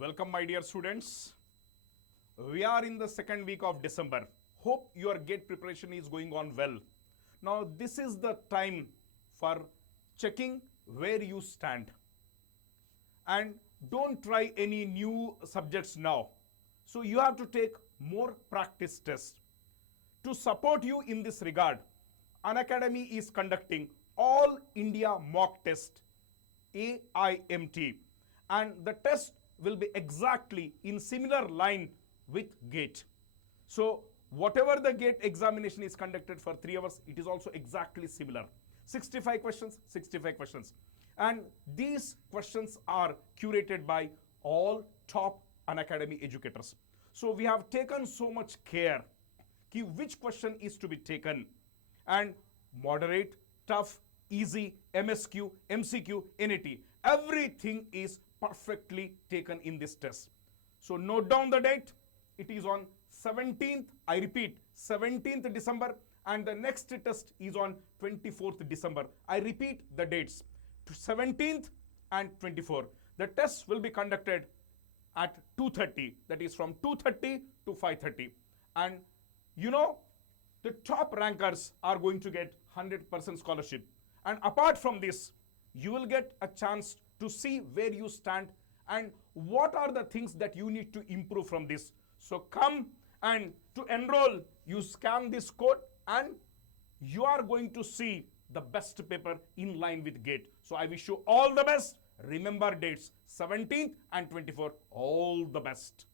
Welcome, my dear students. We are in the second week of December. Hope your GATE preparation is going on well. Now, this is the time for checking where you stand. And don't try any new subjects now. So, you have to take more practice tests. To support you in this regard, Unacademy is conducting All India Mock Test, AIMT, and the test will be exactly in similar line with GATE. So whatever the GATE examination is conducted for 3 hours, it is also exactly similar. 65 questions, 65 questions. And these questions are curated by all top Unacademy educators. So we have taken so much care which question is to be taken, and moderate, tough, easy, MSQ, MCQ, NAT. Everything is perfectly taken in this test. So note down the date. It is on 17th, I repeat, 17th December, and the next test is on 24th December. I repeat the dates, 17th and 24th. The test will be conducted at 2:30, that is from 2:30 to 5:30. And you know, the top rankers are going to get 100% scholarship. And apart from this, you will get a chance to see where you stand and what are the things that you need to improve from this. So come, and to enroll, you scan this code and you are going to see the best paper in line with GATE. So I wish you all the best. Remember dates 17th and 24th. All the best.